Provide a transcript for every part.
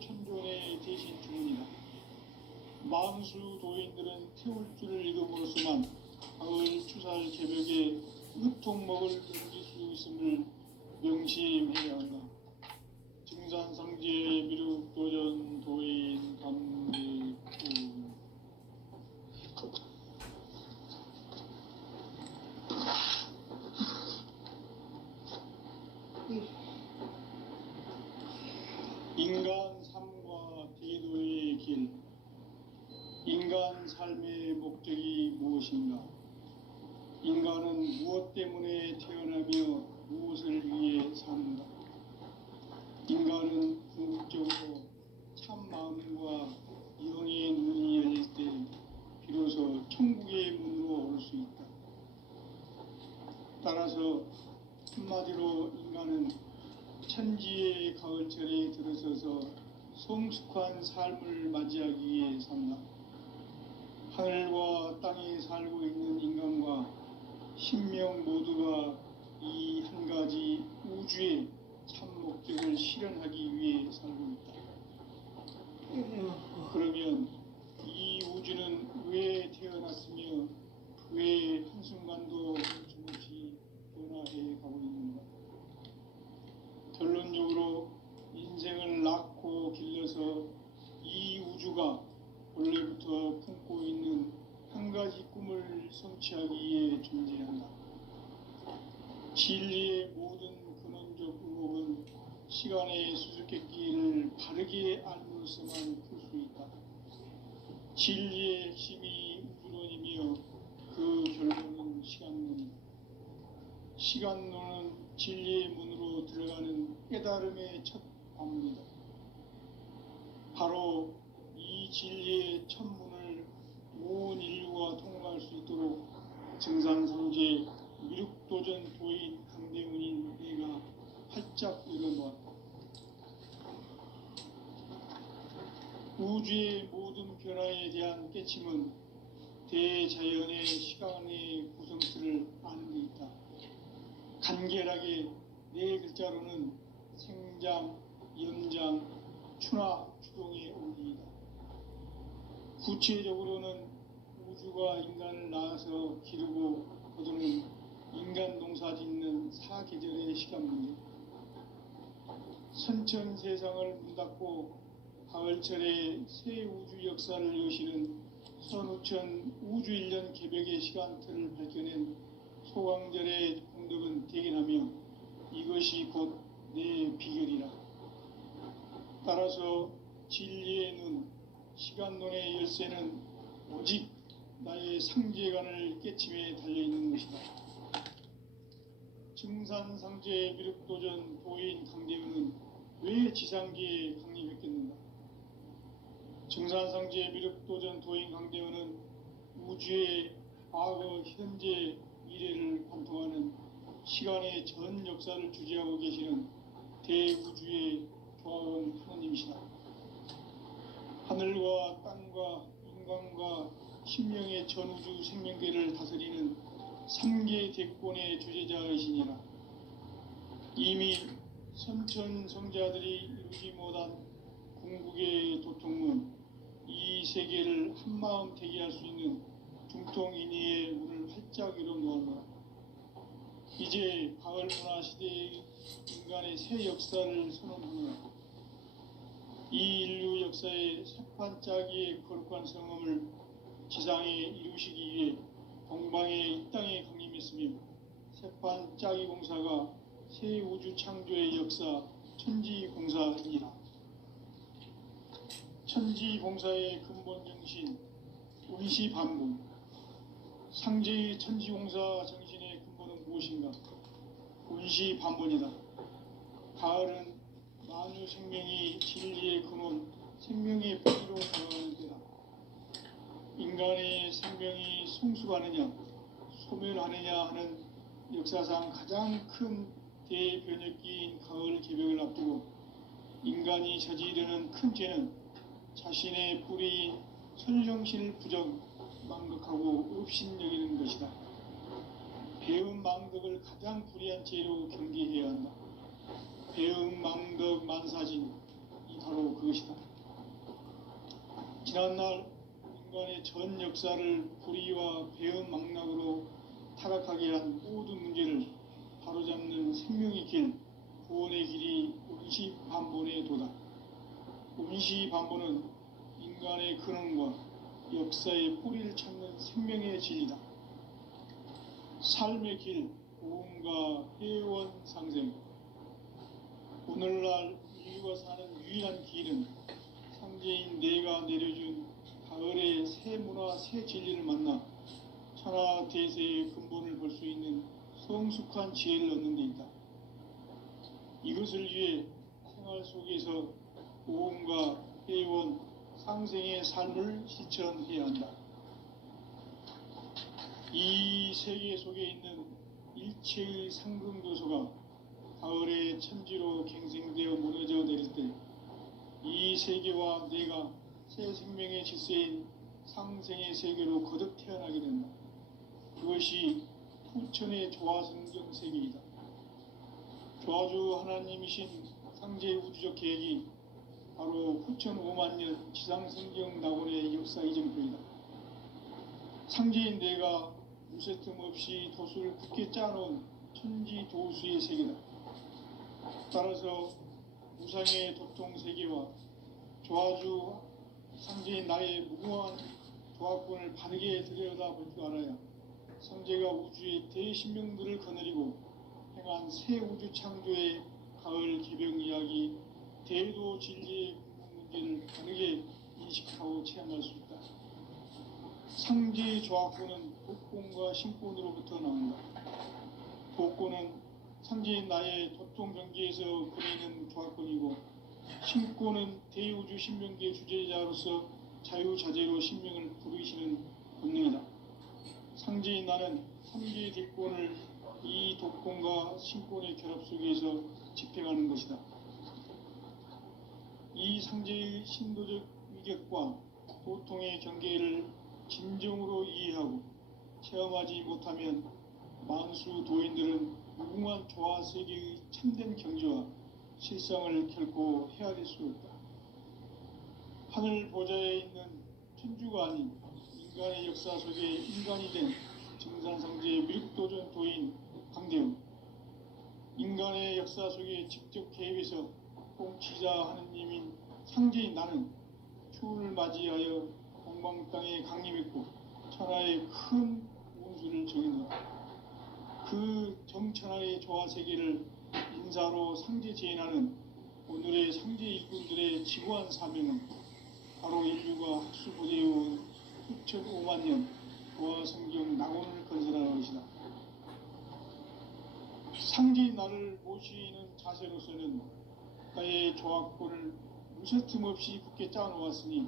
천존의 대신 주문이다. 만수 도인들은 태울 줄을 이름으로서만 가을 추살 개벽에 으통먹을 넘길 수 있음을 명심해야 한다. 증산상제 미륵도전 도인 감리구. 인간 삶과 대도의 길. 인간 삶의 목적이 무엇인가? 인간은 무엇 때문에 태어나며 무엇을 위해 사는가? 인간은 궁극적으로 참 마음과 영의 눈이 열릴 때 비로소 천국의 문으로 올 수 있다. 따라서 한마디로 인간은 천지의 가을철에 들어서서 성숙한 삶을 맞이하기 위해 산다. 하늘과 땅에 살고 있는 인간과 신명 모두가 이 한 가지 우주의 참 목적을 실현하기 위해 살고 있다. 그러면 이 우주는 왜 태어났으며 왜 한순간도 멈춤없이 변화해 가고 있는가? 결론적으로 인생을 낳고 길러서 이 우주가 원래부터 품고 있는 한 가지 꿈을 성취하기 위해 존재한다. 진리의 모든 근원적 의혹은 시간의 수수께끼를 바르게 알므로서만 풀 수 있다. 진리의 핵심이 우주론이며 그 결론은 시간론이다. 시간론은 진리의 문으로 들어가는 깨달음의 첫 관문이다. 바로 이 진리의 첫 문을 온 인류가 통과할 수 있도록 증산상제 미륵도전 도인 강대문인 내가 활짝 열어놓았다. 우주의 모든 변화에 대한 깨침은 대자연의 시간의 구성틀을 아는 데 있다. 간결하게 네 글자로는 생장, 연장, 추나 추동의 원리이다. 구체적으로는 우주가 인간을 낳아서 기르고 거두는 인간 농사 짓는 사계절의 시간 문제. 선천 세상을 문 닫고 가을철에 새 우주 역사를 여시는 선우천 우주 1년 개벽의 시간틀을 밝혀낸 소강절의 공덕은 대견하며 이것이 곧 내 비결이라. 따라서 진리의 눈, 시간론의 열쇠는 오직 나의 상제관을 깨침에 달려있는 것이다. 증산상제 미륵도전 도인 강대은은 왜 지상계에 강림했겠는가? 증산상제 미륵도전 도인 강대은은 우주의 과거, 현재, 미래를 관통하는 시간의 전 역사를 주재하고 계시는 대우주의 조화원 하나님이시다. 하늘과 땅과 인간과 신명의 전우주 생명계를 다스리는 3계 대권의 주재자이시니라. 이미 선천성자들이 이루지 못한 궁극의 도통문, 이 세계를 한마음 되게 할 수 있는 중통인의의 문을 활짝 열어놓았노라. 이제 가을 문화 시대의 인간의 새 역사를 선언하노라. 이 인류 역사의 새판짜기의 거룩한 성험을 지상에 이루시기 위해 동방의 이 땅에 강림했으며 새판짜기 공사가 새 우주 창조의 역사 천지공사이니라. 천지공사의 근본 정신 운시반복. 상제의 천지공사 정신의 근본은 무엇인가? 운시반복이다. 가을은 만유 생명이 진리의 근원, 생명의 뿌리로 들어가는 때다. 인간의 생명이 성숙하느냐, 소멸하느냐 하는 역사상 가장 큰 대변혁기인 가을 개벽을 앞두고 인간이 저지르는 큰 죄는 자신의 뿌리인 선령신을 부정, 망극하고 업신여기는 것이다. 배움 망덕을 가장 불의한 죄로 경계해야 한다. 배움 망덕 만사진, 이 바로 그것이다. 지난날 인간의 전 역사를 불의와 배은망락으로 타락하게 한 모든 문제를 바로잡는 생명의 길, 구원의 길이 운시반본의 도다. 운시반본은 인간의 근원과 역사의 뿌리를 찾는 생명의 진리다. 삶의 길, 고음과 회원 상생. 오늘날 인류가 사는 유일한 길은 상제인 내가 내려준 가을의 새 문화, 새 진리를 만나 천하 대세의 근본을 볼 수 있는 성숙한 지혜를 얻는 데 있다. 이것을 위해 생활 속에서 고음과 회원, 상생의 삶을 실천해야 한다. 이 세계 속에 있는 일체의 상금교소가 가을의 천지로 갱생되어 무너져 내릴 때 이 세계와 내가 새 생명의 질서인 상생의 세계로 거듭 태어나게 된다. 그것이 후천의 조화성경 세계이다. 조화주 하나님이신 상제 우주적 계획이 바로 후천 5만 년 지상성경 낙원의 역사 이전표이다. 상제인 내가 무쇠틈 없이 도수를 굳게 짜놓은 천지 도수의 세계다. 따라서 무상의 도통 세계와 조화주 상제인 나의 무궁한 조화권을 바르게 들여다볼 줄 알아야 상제가 우주의 대신명들을 거느리고 행한 새 우주 창조의 가을 개병 이야기, 대도 진리의 문제를 바르게 인식하고 체험할 수 있다. 상제의 조화권은 독권과 신권으로부터 나온다. 독권은 상제인 나의 도통 경계에서 그리는 조화권이고, 신권은 대우주 신명계 주제자로서 자유자재로 신명을 부르시는 본능이다. 상제인 나는 삼계의 뒷권을 이 독권과 신권의 결합 속에서 집행하는 것이다. 이 상제의 신도적 위격과 도통의 경계를 진정으로 이해하고 체험하지 못하면 만수 도인들은 무궁한 조화세계의 참된 경지와 실상을 결코 헤아릴 수 없다. 하늘 보좌에 있는 천주가 아닌 인간의 역사 속에 인간이 된 정산상제의 밀도전 도인 강대웅, 인간의 역사 속에 직접 개입해서 통치자 하느님인 상제인 나는 추운을 맞이하여 공방 땅에 강림했고 천하의 큰 운수를 정해놓았다. 그 정천하의 조화세계를 인사로 상제 재현하는 오늘의 상제 일꾼들의 지구한 사명은 바로 인류가 학수부대해온 후천 5만 년 조화성경 낙원을 건설하는 것이다. 상제인 나를 모시는 자세로서는 나의 조화권을 무쇠틈 없이 굳게 짜놓았으니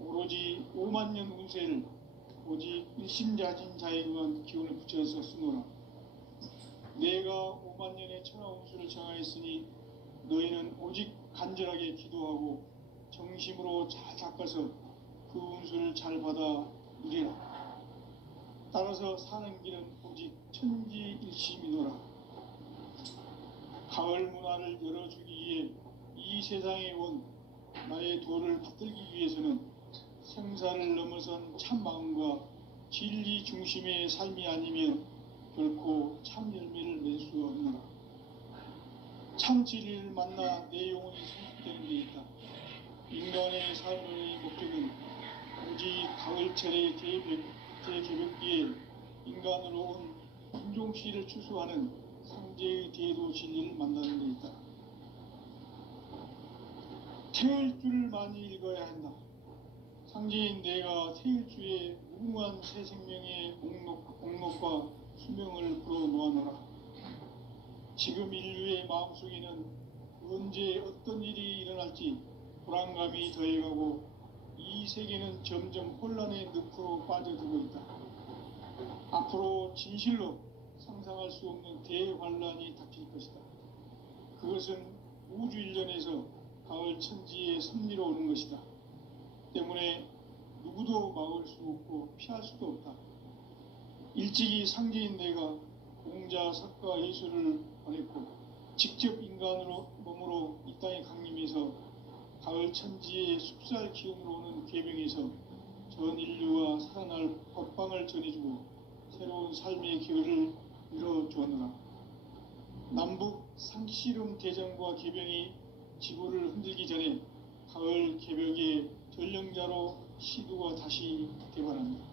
오로지 5만 년 운세를 오직 일심자진 자에게만 기운을 붙여서 쓰노라. 내가 5만 년의 천하 운수를 정하였으니 너희는 오직 간절하게 기도하고 정심으로 잘 닦아서 그 운수를 잘 받아 누리라. 따라서 사는 길은 오직 천지일심이노라. 가을 문화를 열어주기 위해 이 세상에 온 나의 도를 받들기 위해서는 생사를 넘어선 참마음과 진리 중심의 삶이 아니면 결코 참 열매를 낼 수 없노라. 참 진리를 만나 내 영혼이 성숙되는 데 있다. 인간의 삶의 목적은 오직 가을철의 대개벽기에 인간으로 온 인종씨를 추수하는 상제의 대도 진리를 만나는 데 있다. 태일주를 많이 읽어야 한다. 상제인 내가 태일주의 무궁한 새 생명의 목록과 수명을 풀어놓아노라. 지금 인류의 마음속에는 언제 어떤 일이 일어날지 불안감이 더해가고 이 세계는 점점 혼란의 늪으로 빠져들고 있다. 앞으로 진실로 상상할 수 없는 대환란이 닥칠 것이다. 그것은 우주 일전에서 가을 천지의 섭리로 오는 것이다. 때문에 누구도 막을 수 없고 피할 수도 없다. 일찍이 상제인 내가 공자, 석가, 예수를 보냈고 직접 인간으로 몸으로 이 땅에 강림해서 그 천지의 숲살 기운으로 오는 궤병에서 전 인류와 살아날 법방을 전해주고 새로운 삶의 기회를 열어주었노라. 남북 상씨름 대전과 궤병이 지구를 흔들기 전에 가을 개벽의 전령자로 시두가 다시 개발한다.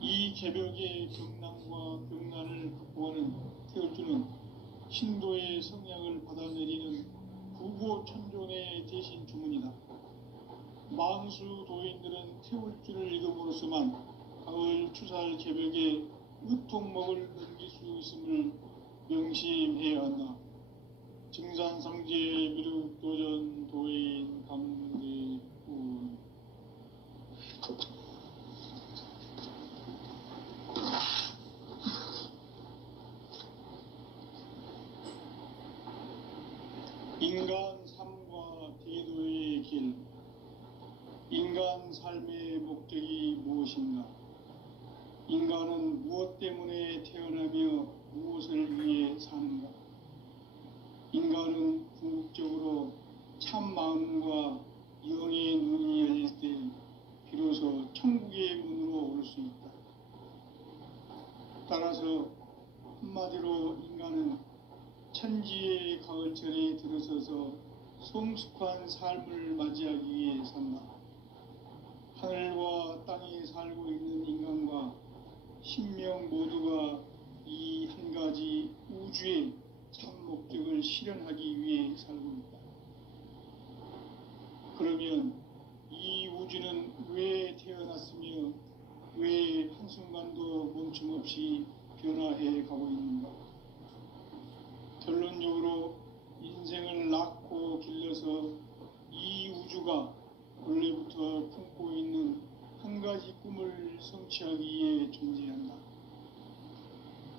이 개벽의 경남과 병난을 극복하는 태울주는 신도의 성향을 받아내리는 구고천존의 대신 주문이다. 만수 도인들은 태울주를 읽음으로써만 가을 추살 개벽의 으통목을 넘길 수 있음을 명심해야 한다. 증산상제 미륵도전 도인 강대군. 인간 삶과 대도의 길. 인간 삶의 목적이 무엇인가? 인간은 무엇 때문에 태어나며 무엇을 위해 사는가? 인간은 궁극적으로 참 마음과 영의 눈이 열릴 때 비로소 천국의 문으로 올 수 있다. 따라서 한마디로 인간은 천지의 가을철에 들어서서 성숙한 삶을 맞이하기 위해 산다. 하늘과 땅에 살고 있는 인간과 신명 모두가 이 한 가지 우주의 참 목적을 실현하기 위해 살고 있다. 그러면 이 우주는 왜 태어났으며 왜 한순간도 멈춤없이 변화해 가고 있는가? 결론적으로 인생을 낳고 길러서 이 우주가 원래부터 품고 있는 한 가지 꿈을 성취하기 위해 존재한다.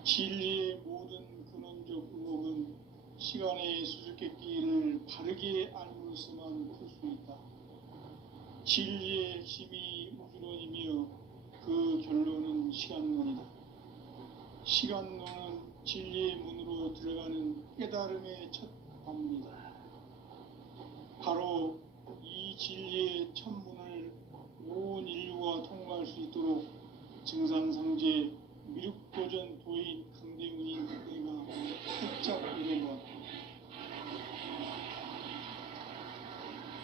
진리의 모든 근원적 의혹은 시간의 수수께끼를 바르게 알므로서만 풀 수 있다. 진리의 핵심이 우주론이며 그 결론은 시간론이다. 시간론은 진리의 문으로 들어가는 깨달음의 첫 관문이다. 바로 이 진리의 첫 문을 온 인류가 통과할 수 있도록 증산상제 미륵도전 도인 강대훈이 내가 살짝 이뤄보았다.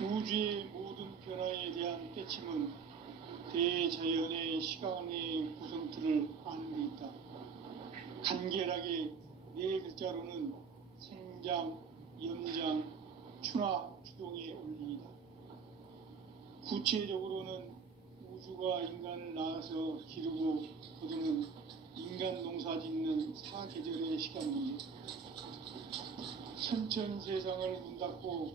우주의 모든 변화에 대한 깨침은 대자연의 시간의 구성틀을 아는 데 있다. 간결하게 네 글자로는 생장, 연장, 추나 추동의 원리이다. 구체적으로는 우주가 인간을 낳아서 기르고 거두는 인간 농사 짓는 사계절의 시간 문제. 선천 세상을 문 닫고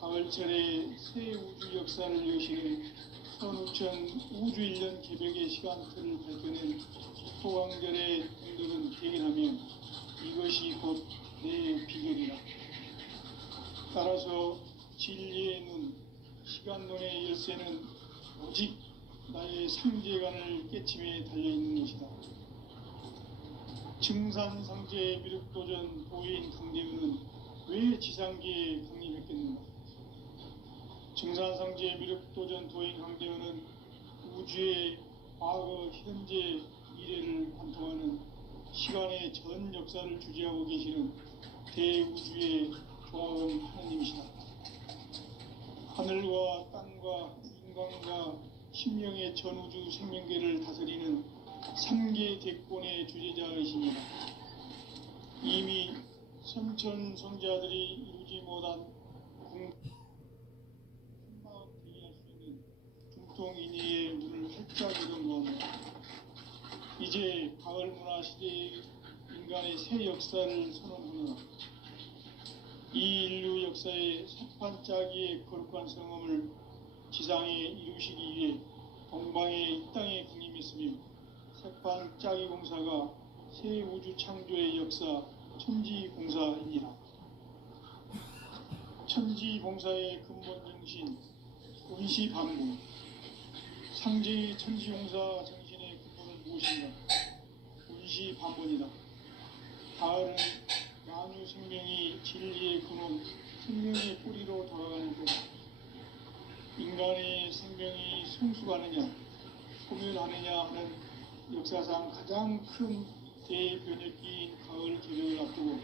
가을철에 새 우주 역사를 여시는 선우천 우주 1년 개벽의 시간틀을 밝혀낸 소강절의 분들은 대견하며 이것이 곧 내 비결이라. 따라서 진리의 눈, 시간론의 열쇠는 오직 나의 상제관을 깨침에 달려있는 것이다. 증산상제 미륵도전 도인 강대훈은 왜 지상계에 강림했겠는가? 증산상제 미륵도전 도인 강대훈은 우주의 과거, 현재, 미래를 관통하는 시간의 전 역사를 주재하고 계시는 대우주의 조화음 하느님이시다. 하늘과 땅과 인간과 심령의 전우주 생명계를 다스리는 3계 대권의 주제자이십니다. 이미 선천성자들이 이루지 못한 한마음 대의할 수 있는 중통인의의 문을 활짝 열어놓았다. 이제 가을 문화 시대의 인간의 새 역사를 선언하노라. 이 인류 역사의 석판짜기의 거룩한 성험을 지상에 이루시기 위해 동방의 이 땅에 강림했으며 석판짜기 공사가 새 우주 창조의 역사 천지공사이니라. 천지공사의 근본 정신 운시반복. 상제의 천지공사 정신의 근본은 무엇인가? 운시반복이다. 가을은 만유 생명이 진리의 근원, 생명의 뿌리로 돌아가는 때다. 인간의 생명이 성숙하느냐 소멸하느냐 하는 역사상 가장 큰 대변혁기인 가을 개벽을 앞두고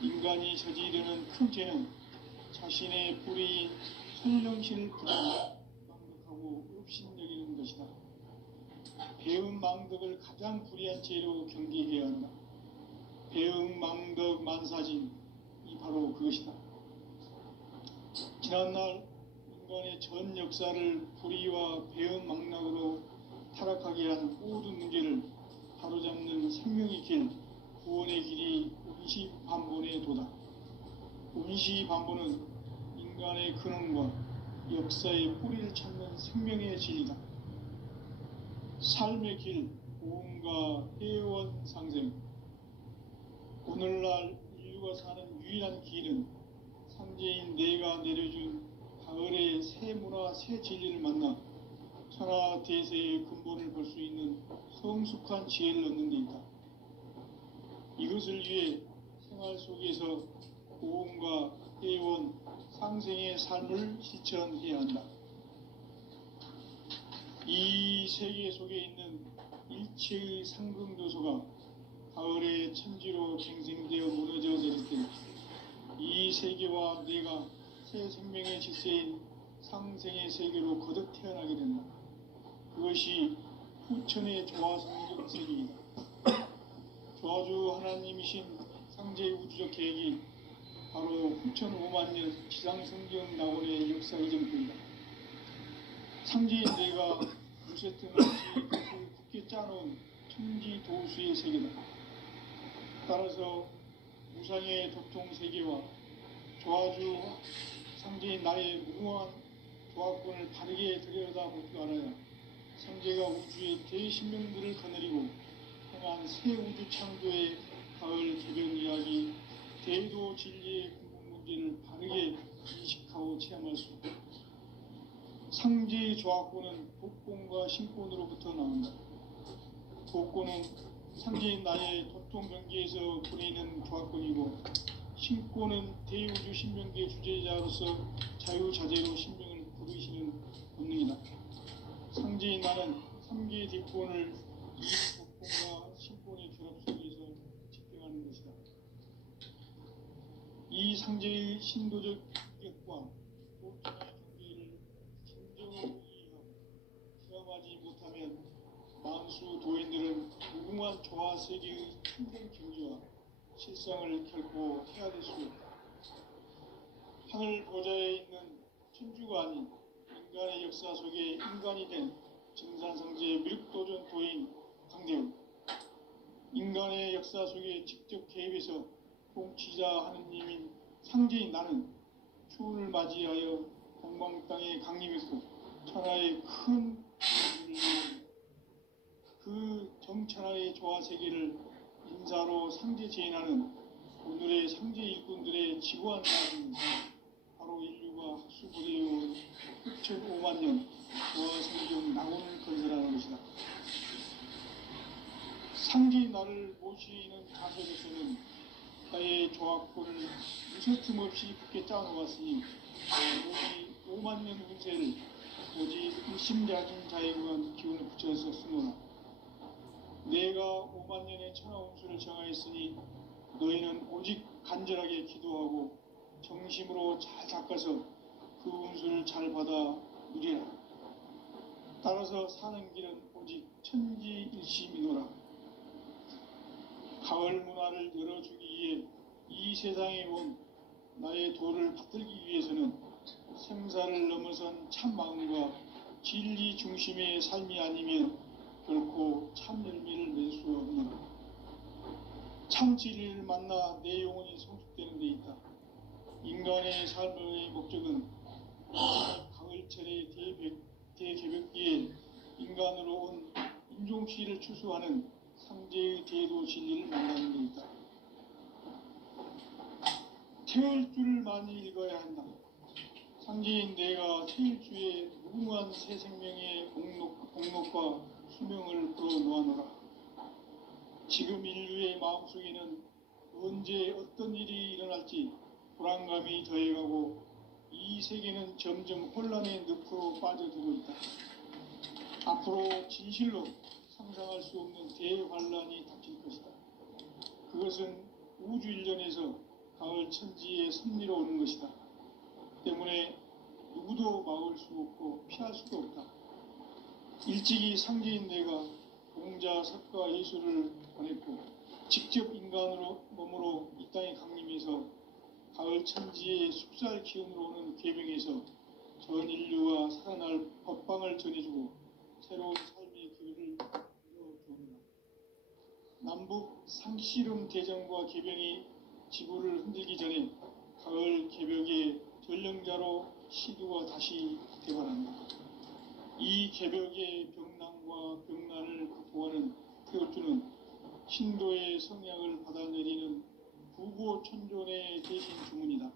인간이 저지르는 큰 죄는 자신의 뿌리인 선령신을 망덕하고 업신여기는 것이다. 배은 망덕을 가장 불의한 죄로 경계해야 한다. 배은 망덕 만사진이 바로 그것이다. 지난날 인간의 전 역사를 불의와 배은 망락으로 타락하게 한 모든 문제를 바로잡는 생명의 길, 구원의 길이 운시반본의 도다. 운시반본은 인간의 근원과 역사의 뿌리를 찾는 생명의 진리다. 삶의 길, 고음과 회원 상생. 오늘날 인류가 사는 유일한 길은 상제인 내가 내려준 가을의 새 문화, 새 진리를 만나 천하 대세의 근본을 볼 수 있는 성숙한 지혜를 얻는 데 있다. 이것을 위해 생활 속에서 고음과 회원, 상생의 삶을 실천해야 한다. 이 세계 속에 있는 일체의 상승도소가 가을의 천지로 갱생되어 무너져 내릴 때 이 세계와 내가 새 생명의 질서인 상생의 세계로 거듭 태어나게 된다. 그것이 후천의 조화성적 세계이다. 조화주 하나님이신 상제의 우주적 계획이 바로 후천 5만년 지상성경 낙원의 역사 이정표이다. 상제인 내가 무쇠 틈 없이 그것을 굳게 짜놓은 천지 도수의 세계다. 따라서 무상의 도통 세계와 조화주 상제인 나의 무궁한 조화권을 바르게 들여다볼 줄 알아야 상제가 우주의 대신명들을 거느리고 행한 새 우주 창조의 가을 개변 이야기, 대도 진리의 근본 문제를 바르게 인식하고 체험할 수 있다. 상제의 조화권은 복권과 신권으로부터 나온다. 복권은 상제인 나의 도통 경계에서 부리는 조화권이고, 신권은 대우주 신명기의 주제자로서 자유자재로 신명을 부르시는 본능이다. 상제인 나는 3개의 뒷권을 이 복권과 신권의 결합 속에서 집행하는 것이다. 이 상제의 신도적 격과 도천의 경계를 진정으로 이해하고 실험하지 못하면 만수 도인들은 무궁한 조화 세계의 참된 경지와 실상을 결코 헤아릴 수 없다. 하늘 보좌에 있는 천주가 아닌 인간의 역사 속에 인간이 된 증산성제 밀도전 도인 강대우, 인간의 역사 속에 직접 개입해서 통치자 하느님인 상제인 나는 추운을 맞이하여 동방 땅에 강림했고 천하의 큰 그 정천하의 조화 세계를 인사로 상제 제인하는 오늘의 상제 일꾼들의 지구한 사람은 바로 인류가 학수부대해온 6,500,000년 조화성경 낙원을 건설하는 것이다. 상제인 나를 모시는 자세로서는 나의 조화권을 무쇠틈 없이 굳게 짜놓았으니 오직 5만년 운세를 오직 일심자진 자에 관한 기운을 붙여서 쓰노라. 내가 5만년의 천하 운수를 정하였으니 너희는 오직 간절하게 기도하고 정심으로 잘 닦아서 그 운수를 잘 받아 누리라. 따라서 사는 길은 오직 천지일심이노라. 가을 문화를 열어주기 위해 이 세상에 온 나의 도를 받들기 위해서는 생사를 넘어선 참 마음과 진리 중심의 삶이 아니면 결코 참 열매를 맺을 수 없노라. 참 진리를 만나 내 영혼이 성숙되는 데 있다. 인간의 삶의 목적은 가을철의 대개벽기에 인간으로 온 인종시를 추수하는 상제의 대도 진리를 만나는 데 있다. 태일주를 많이 읽어야 한다. 상제인 내가 태일주의 무궁한 새 생명의 공록과 수명을 풀어놓아노라. 지금 인류의 마음속에는 언제 어떤 일이 일어날지 불안감이 더해가고 이 세계는 점점 혼란의 늪으로 빠져들고 있다. 앞으로 진실로 상상할 수 없는 대환란이 닥칠 것이다. 그것은 우주 일련에서 가을 천지의 섭리로 오는 것이다. 때문에 누구도 막을 수 없고 피할 수도 없다. 일찍이 상제인 내가 공자, 석가, 예수를 보냈고 직접 인간으로 몸으로 이 땅에 강림해서 가을 천지의 숙살 기운으로 오는 계명에서 전 인류가 살아날 법방을 전해주고 새로운 삶의 기회를 열어주었다. 남북 상씨름 대전과 계병이 지구를 흔들기 전에 가을 개벽의 전령자로 시두가 다시 대발한다. 이 개벽의 병난과 병난을 극복하는 태울주는 신도의 성약을 받아내리는 부고천존의 대신 주문이다.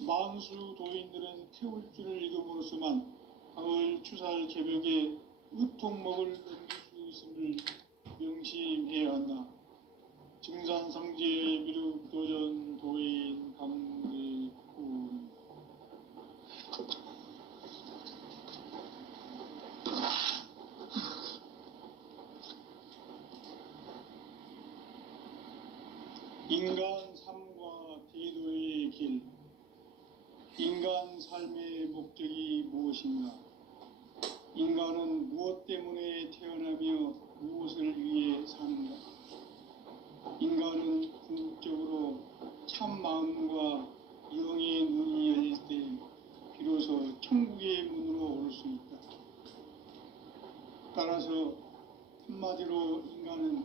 만수 도인들은 태울주를 읽음으로써만 가을 추살 개벽에 으통먹을 넘길 수 있음을 명심해야 한다. 증산상제 미륵도전 도인 강대군. 인간 삶과 대도의 길. 인간 삶의 목적이 무엇인가? 인간은 무엇 때문에 태어나며 무엇을 위해 사는가? 인간은 궁극적으로 참 마음과 영의 눈이 열릴 때 비로소 천국의 문으로 올 수 있다. 따라서 한마디로 인간은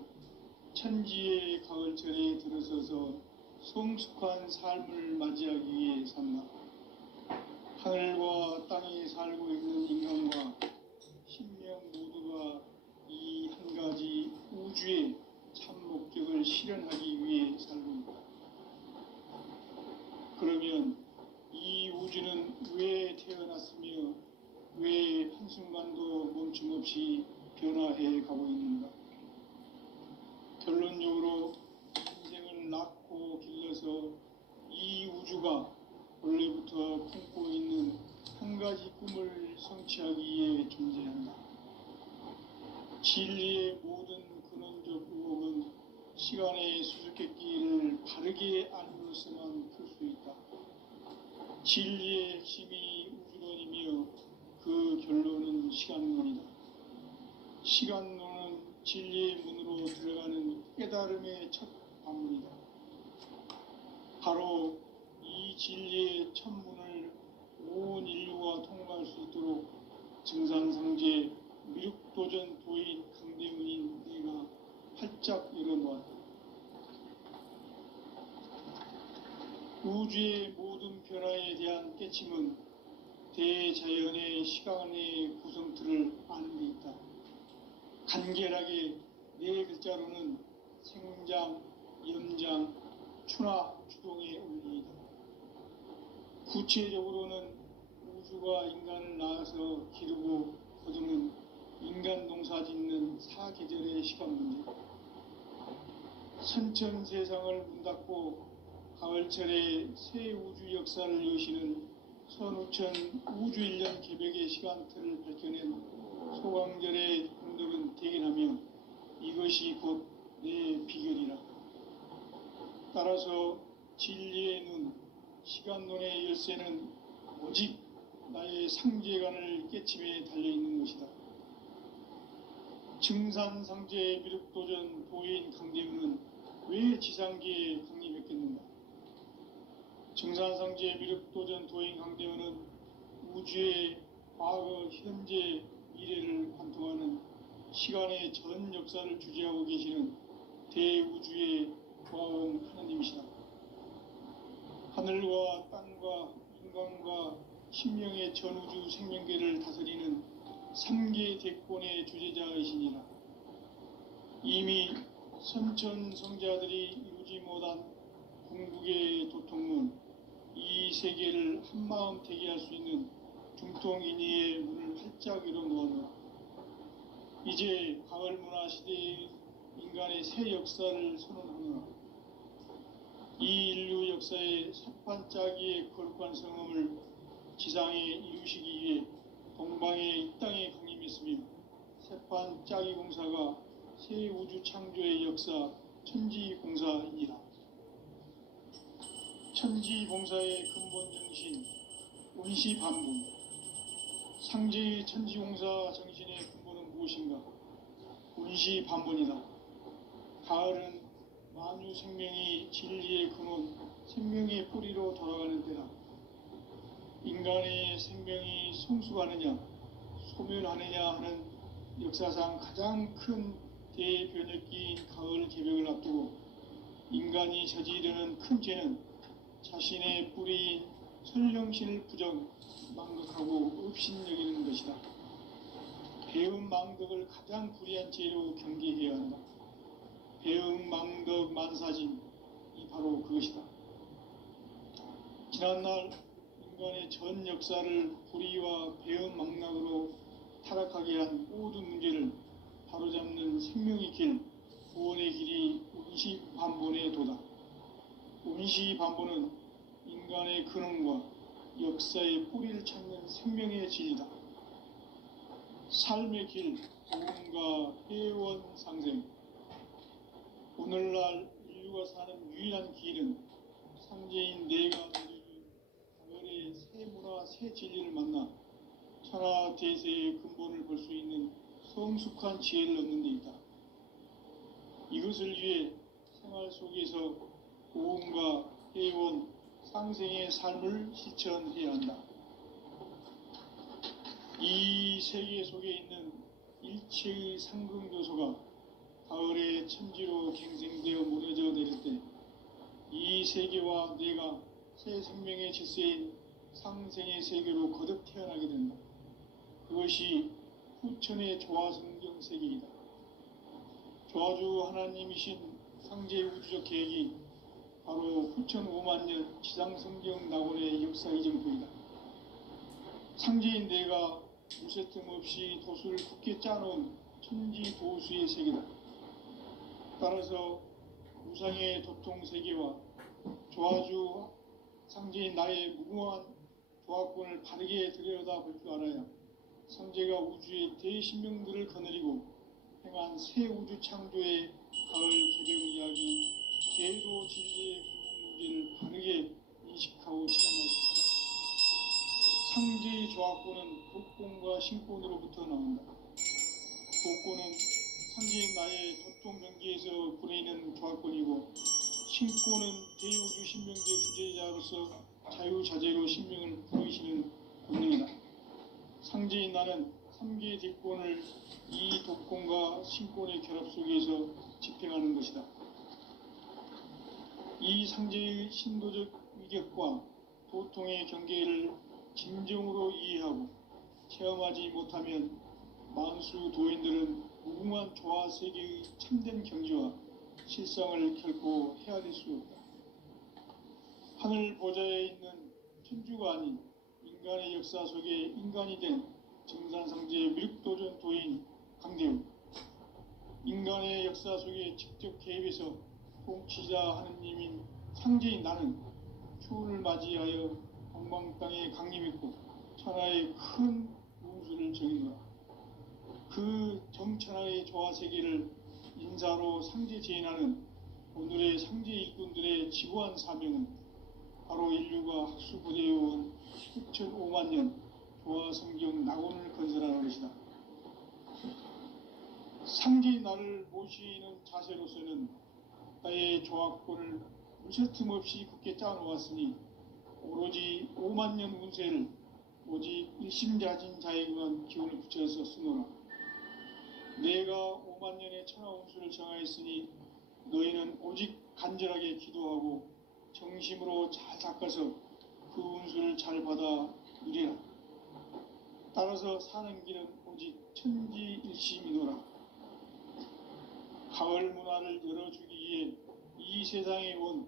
천지의 가을철에 들어서서 성숙한 삶을 맞이하기 위해 산다. 하늘과 땅에 살고 있는 인간과 신명 모두가 이 한 가지 우주의 참 목적을 실현하기 위해 살고 있다. 그러면 이 우주는 왜 태어났으며 왜 한순간도 멈춤없이 변화해 가고 있는가? 결론적으로 인생을 낳고 길러서 이 우주가 원래부터 품고 있는 한 가지 꿈을 성취하기 위해 존재한다. 진리의 모든 근원적 의혹은 시간의 수수께끼를 바르게 알므로서만 풀 수 있다. 진리의 핵심이 우주론이며 그 결론은 시간론이다. 시간론은 진리의 문으로 들어가는 깨달음의 첫 방문이다. 바로 이 진리의 첫 문을 온 인류가 통과할 수 있도록 증산상제 미륵도전 도인 강대문인 내가 활짝 열어놓았다. 우주의 모든 변화에 대한 깨침은 대자연의 시간의 구성틀을 아는 데 있다. 간결하게 네 글자로는 생장, 염장, 추나 추동의 원리이다. 구체적으로는 우주가 인간을 낳아서 기르고 거두는 인간 농사 짓는 사계절의 시간 문제. 선천 세상을 문 닫고 가을철에 새 우주 역사를 여시는 선우천 우주 일년 개벽의 시간틀을 밝혀낸 소강절의 공덕은 대견하며 이것이 곧 내 비결이라. 따라서 진리의 눈, 시간론의 열쇠는 오직 나의 상제관을 깨침에 달려있는 것이다. 증산상제 미륵도전 도인 강대문은 왜 지상계에 강림했겠는가? 증산상제 미륵도전 도인 강대문은 우주의 과거, 현재, 미래를 관통하는 시간의 전 역사를 주재하고 계시는 대우주의 과원 하나님이시다. 하늘과 땅과 인간과 신명의 전우주 생명계를 다스리는 3계 대권의 주재자이시니라. 이미 선천성자들이 이루지 못한 궁극의 도통문, 이 세계를 한마음 되게 할 수 있는 중통인의의 문을 활짝 열어놓았노라. 이제 가을 문화 시대의 인간의 새 역사를 선언하노라. 이 인류 역사의 첫 반짝이의 거룩한 성음을 지상에 이루시기 위해 동방의 이 땅에 강림했으며 새판 짜기 공사가 새 우주 창조의 역사 천지공사이니라. 천지공사의 근본 정신 운시반분. 상제의 천지공사 정신의 근본은 무엇인가? 운시반분이다. 가을은 만유 생명이 진리의 근원, 생명의 뿌리로 돌아가는 때다. 인간의 생명이 성숙하느냐, 소멸하느냐 하는 역사상 가장 큰 대변혁기인 가을 개벽을 앞두고 인간이 저지르는 큰 죄는 자신의 뿌리인 설령신을 망각하고 업신여기는 것이다. 배은망덕을 가장 불의한 죄로 경계해야 한다. 배은망덕 만사짐이 바로 그것이다. 지난날 인간의 전 역사를 불의와 배은망락으로 타락하게 한 모든 문제를 바로잡는 생명의 길, 구원의 길이 운시반본의 도다. 운시반본은 인간의 근원과 역사의 뿌리를 찾는 생명의 진리다. 삶의 길, 도움과 회원 상생. 오늘날 인류가 사는 유일한 길은 상제인 내가 내려준 가을의 새 문화, 새 진리를 만나 천하 대세의 근본을 볼 수 있는 성숙한 지혜를 얻는 데 있다. 이것을 위해 생활 속에서 도움과 회원, 상생의 삶을 실천해야 한다. 이 세계 속에 있는 일체의 상극 요소가 가을의 천지로 갱생되어 무너져 내릴 때 이 세계와 내가 새 생명의 질서인 상생의 세계로 거듭 태어나게 된다. 그것이 후천의 조화성경 세계이다. 조화주 하나님이신 상제의 우주적 계획이 바로 후천 5만 년 지상성경 낙원의 역사 이정표이다. 상제인 내가 무쇠틈 없이 도수를 굳게 짜놓은 천지도수의 세계다. 따라서 우상의 도통 세계와 조화주 상제인 나의 무궁한 조화권을 바르게 들여다볼 줄 알아야 상제가 우주의 대신명들을 거느리고 행한 새 우주 창조의 가을 개벽 이야기, 계도 진리의 궁극 문제를 바르게 인식하고 체험할 수 있다. 상제의 조화권은 독권과 신권으로부터 나온다. 독권은 상제인 나의 도통 경계에서 부리는 조화권이고, 신권은 대우주 신명계 주제자로서 자유자재로 신명을 부르시는 권능이다. 상제인 나는 3개의 뒷권을 이 독권과 신권의 결합 속에서 집행하는 것이다. 이 상제의 신도적 위격과 도통의 경계를 진정으로 이해하고 체험하지 못하면 만수 도인들은 무궁한 조화 세계의 참된 경지와 실상을 결코 헤아릴 수 없다. 하늘 보좌에 있는 천주가 아닌 인간의 역사 속에 인간이 된 정산상제의 밀도전 도인 강대우, 인간의 역사 속에 직접 개입해서 통치자 하느님인 상제인 나는 추운을 맞이하여 동방 땅에 강림했고 천하의 큰 운수를 정의노라. 그 정천하의 조화 세계를 인사로 상제 제인하는 오늘의 상제 일꾼들의 지구한 사명은 바로 인류가 학수부대해온 6,5만 년 조화 성경 낙원을 건설하는 것이다. 상제인 나를 모시는 자세로서는 나의 조화권을 무쇠틈 없이 굳게 짜놓았으니 오로지 5만 년 운세를 오직 일심자진 자에게만 기운을 붙여서 쓰노라. 내가 5만 년의 천하 운수를 정하였으니 너희는 오직 간절하게 기도하고 정심으로 잘 닦아서 그 운수를 잘 받아 누리라. 따라서 사는 길은 오직 천지일심이노라. 가을 문화를 열어주기 위해 이 세상에 온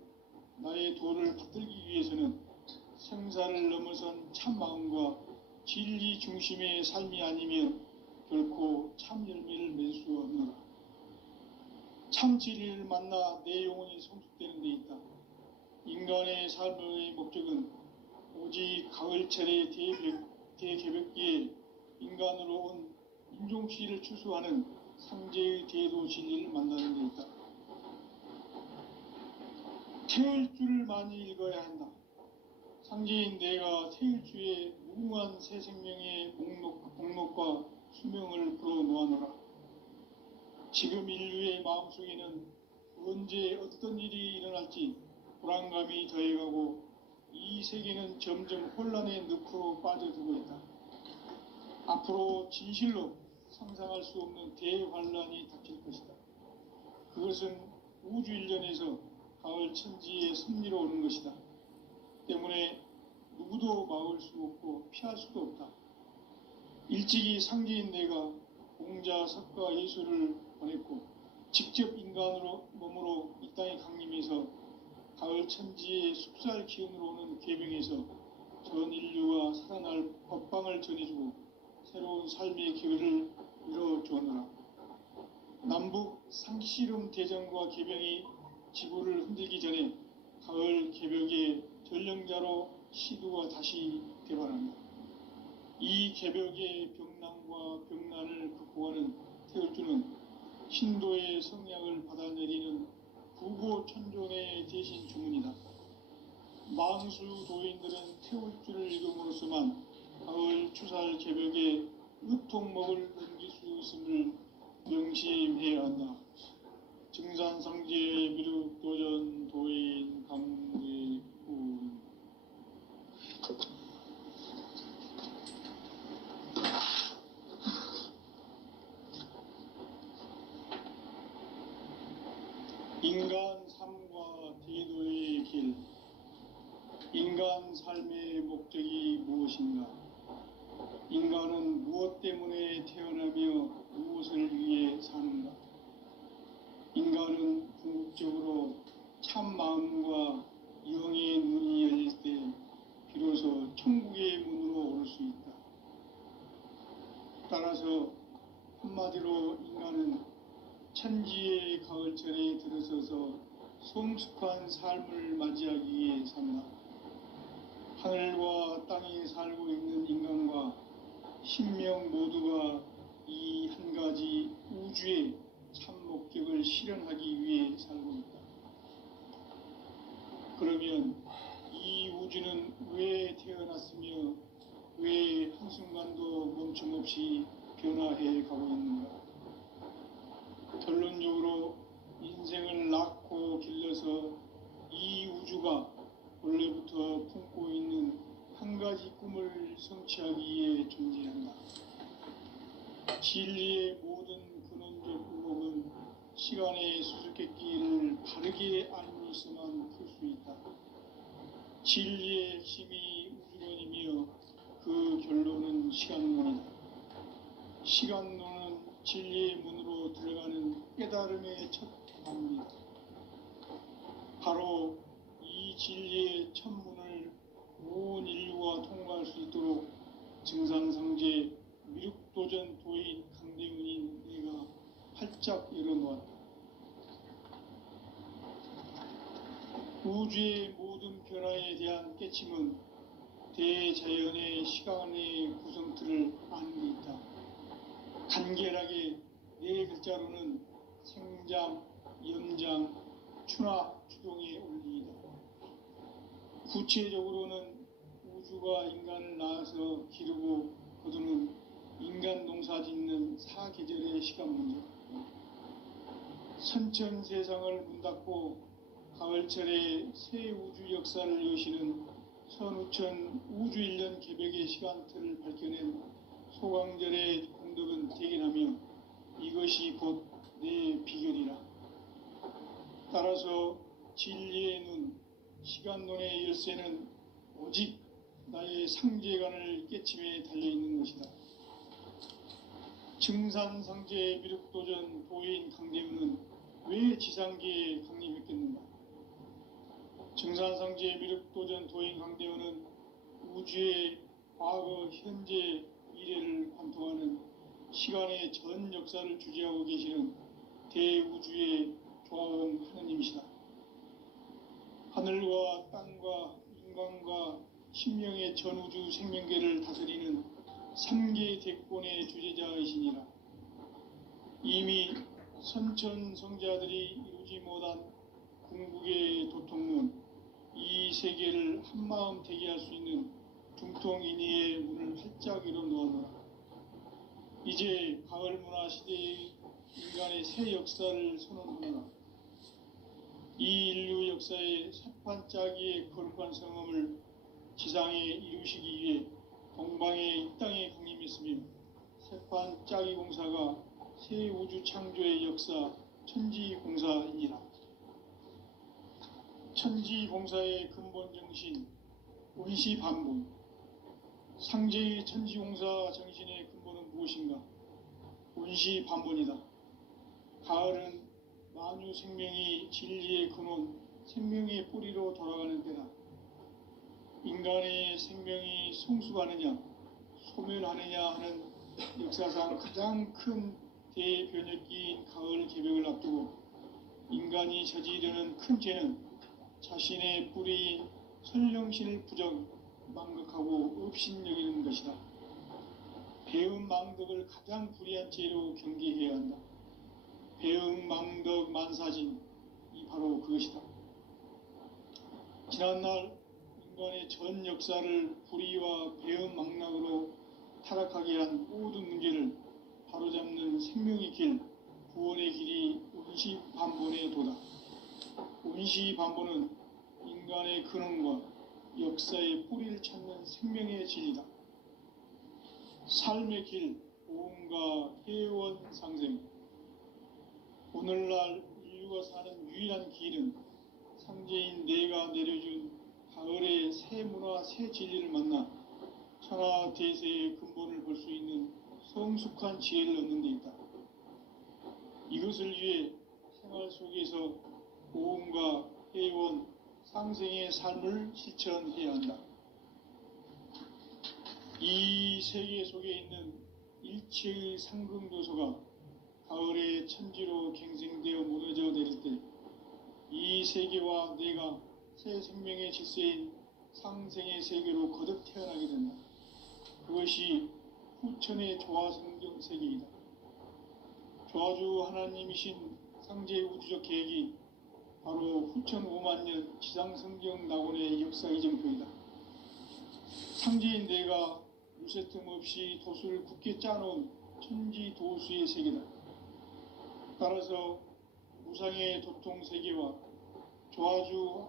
나의 도를 받들기 위해서는 생사를 넘어선 참마음과 진리 중심의 삶이 아니면 결코 참 열매를 맺을 수 없노라. 참 진리를 만나 내 영혼이 성숙되는 데 있다. 인간의 삶의 목적은 오직 가을철의 대개벽기에 인간으로 온 인종시를 추수하는 상제의 대도 진리를 만나는 데 있다. 태일주를 많이 읽어야 한다. 상제인 내가 태일주의 무궁한 새 생명의 목록과 수명을 불어놓아노라. 지금 인류의 마음속에는 언제 어떤 일이 일어날지 불안감이 더해가고 이 세계는 점점 혼란의 늪으로 빠져들고 있다. 앞으로 진실로 상상할 수 없는 대환란이 닥칠 것이다. 그것은 우주 일련에서 가을 천지의 섭리로 오는 것이다. 때문에 누구도 막을 수 없고 피할 수도 없다. 일찍이 상제인 내가 공자, 석가, 예수를 보냈고 직접 인간으로 몸으로 이 땅에 강림해서 가을 천지의 숲살 기운으로 오는 계명에서 전 인류가 살아날 법방을 전해주고 새로운 삶의 기회를 이뤄주었노라. 남북 상씨름 대전과 계명이 지구를 흔들기 전에 가을 개벽의 전령자로 시두가 다시 개발합니다. 이 개벽의 병난과 병난을 극복하는 태울주는 신도의 성약을 받아내리는 구고천존의 대신 주문이다. 만수 도인들은 태울주를 읽음으로써만 가을 추살 개벽에 으통목을 넘길 수 있음을 명심해야 한다. 증산상제 미륵도전 도인 강대군. 인간 삶과 대도의 길. 인간 삶의 목적이 무엇인가? 인간은 무엇 때문에 태어나며 무엇을 위해 사는가? 인간은 궁극적으로 참 마음과 영의 눈이 열릴 때 비로소 천국의 문으로 오를 수 있다. 따라서 한마디로 인간은 천지의 가을철에 들어서서 성숙한 삶을 맞이하기 위해 산다. 하늘과 땅에 살고 있는 인간과 신명 모두가 이 한 가지 우주의 참 목적을 실현하기 위해 살고 있다. 그러면 이 우주는 왜 태어났으며 왜 한순간도 멈춤없이 변화해 가고 있는가? 결론적으로 인생을 낳고 길러서 이 우주가 원래부터 품고 있는 한 가지 꿈을 성취하기 위해 존재한다. 진리의 모든 근원적 의혹은 시간의 수수께끼를 바르게 알므로서만 풀 수 있다. 진리의 핵심이 우주론이며 그 결론은 시간론이다. 시간론은 진리의 문으로 들어가는 깨달음의 첫 방문이다. 바로 이 진리의 첫 문을 온 인류가 통과할 수 있도록 증산상제 미륵도전 도인 강대훈인 내가 활짝 열어놓았다. 우주의 모든 변화에 대한 깨침은 대자연의 시간의 구성틀을 아는 데 있다. 간결하게 네 글자로는 생장, 연장, 추나 추동의 원리이다. 구체적으로는 우주가 인간을 낳아서 기르고 거두는 인간 농사 짓는 사계절의 시간 문제. 선천 세상을 문 닫고 가을철에 새 우주 역사를 여시는 선우천 우주일년 개벽의 시간틀을 밝혀낸 소강절의 공덕은 대견하며 이것이 곧 내 비결이라. 따라서 진리의 눈, 시간론의 열쇠는 오직 나의 상제관을 깨침에 달려있는 것이다. 증산상제 미륵도전 도인 강대훈은 왜 지상계에 강림했겠는가? 증산상제 미륵도전 도인 강대훈은 우주의 과거, 현재, 미래를 관통하는 시간의 전 역사를 주재하고 계시는 대우주의 조화원 하느님이시다. 하늘과 땅과 인간과 신명의 전우주 생명계를 다스리는 3계 대권의 주제자이시니라. 이미 선천성자들이 이루지 못한 궁극의 도통문, 이 세계를 한마음 되게 할 수 있는 중통인의의 문을 활짝 열어 놓았노라. 이제 가을 문화 시대의 인간의 새 역사를 선언하노라. 이 인류 역사의 새판짜기의 거룩한 성음을 지상에 이루시기 위해 동방의 이 땅에 강림했으며, 새판짜기 공사가 새 우주 창조의 역사 천지공사이니라. 천지공사의 근본 정신 원시반본, 상제의 천지공사 정신의 근본은 무엇인가? 원시반본이다. 가을은 만유 생명이 진리의 근원, 생명의 뿌리로 돌아가는 때다. 인간의 생명이 성숙하느냐 소멸하느냐 하는 역사상 가장 큰 대변혁기인 가을 개벽을 앞두고 인간이 저지르는 큰 죄는 자신의 뿌리인 설령신을 부정, 망극하고 업신여기는 것이다. 배음 망덕을 가장 불의한 죄로 경계해야 한다. 배음 망덕 만사진이 바로 그것이다. 지난날 인간의 전 역사를 불의와 배음 망락으로 타락하게 한 모든 문제를 바로잡는 생명의 길, 구원의 길이 원시반본의 도다. 원시반본은 인간의 근원과 역사의 뿌리를 찾는 생명의 진리다. 삶의 길, 보험과 회원 상생. 오늘날 인류가 사는 유일한 길은 상제인 내가 내려준 가을의 새 문화, 새 진리를 만나 천하 대세의 근본을 볼 수 있는 성숙한 지혜를 얻는 데 있다. 이것을 위해 생활 속에서 보험과 회원, 상생의 삶을 실천해야 한다. 이 세계 속에 있는 일체의 상금도소가 가을의 천지로 갱생되어 무너져 내릴 때 이 세계와 내가 새 생명의 질서인 상생의 세계로 거듭 태어나게 된다. 그것이 후천의 조화성경 세계이다. 조화주 하나님이신 상제의 우주적 계획이 바로 후천 5만년 지상성경 낙원의 역사 이정표이다. 상제인 내가 무쇠틈 없이 도수를 굳게 짜놓은 천지도수의 세계다. 따라서 무상의 도통 세계와 조화주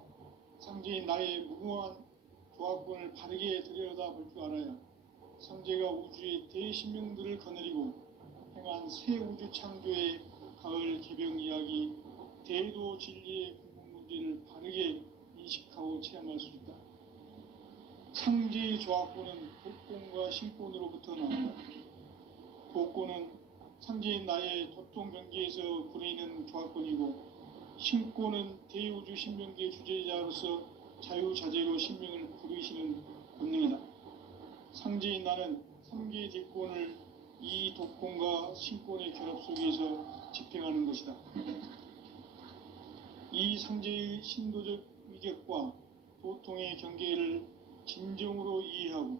상제인 나의 무궁한 조화권을 바르게 들여다볼 줄 알아야 상제가 우주의 대신명들을 거느리고 행한 새 우주 창조의 가을 개벽 이야기, 대도 진리의 궁극 문제를 바르게 인식하고 체험할 수 있다. 상제의 조화권은 도권과 신권으로부터 나온다. 도권은 상제인 나의 도통 경계에서 부리는 조화권이고, 신권은 대우주 신명계 주제자로서 자유자재로 신명을 부르시는 권능이다. 상제인 나는 3계 대권을 이 도권과 신권의 결합 속에서 집행하는 것이다. 이 상제의 신도적 위격과 도통의 경계를 진정으로 이해하고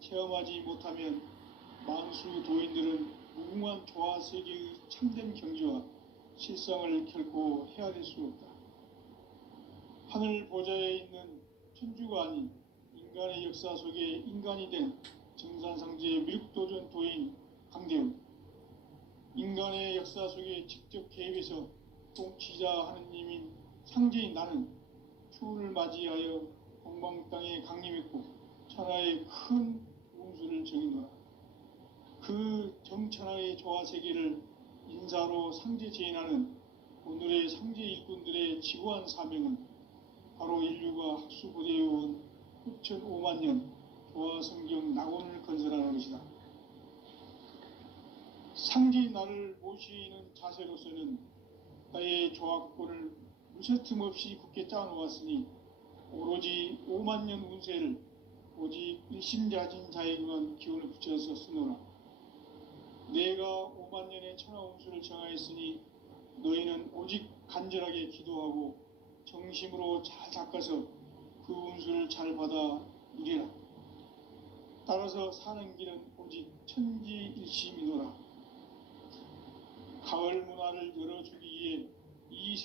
체험하지 못하면 만수 도인들은 무궁한 조화세계의 참된 경지와 실상을 결코 헤아릴 수 없다. 하늘 보좌에 있는 천주가 아닌 인간의 역사 속에 인간이 된 정산상제의 미륵도전 도인 강대우, 인간의 역사 속에 직접 개입해서 통치자 하느님인 상제인 나는 추후를 맞이하여 동방 땅에 강림했고 천하의 큰 운수를 정인노라. 그 정천하의 조화세계를 인사로 상제 제인하는 오늘의 상제 일꾼들의 지구한 사명은 바로 인류가 학수고대해온 후천 5만년 조화성경 낙원을 건설하는 것이다. 상제인 나를 모시는 자세로서는 나의 조화권을 무쇠틈 없이 굳게 짜놓았으니 오로지 5만년 운세를 오직 일심자진 자에게만 기운을 붙여서 쓰노라. 내가 5만년의 천하 운수를 정하였으니 너희는 오직 간절하게 기도하고 정심으로 잘 닦아서 그 운수를 잘 받아 이래라. 따라서 사는 길은 오직 천지일심이노라. 가을 문화를 열어주기 위해 이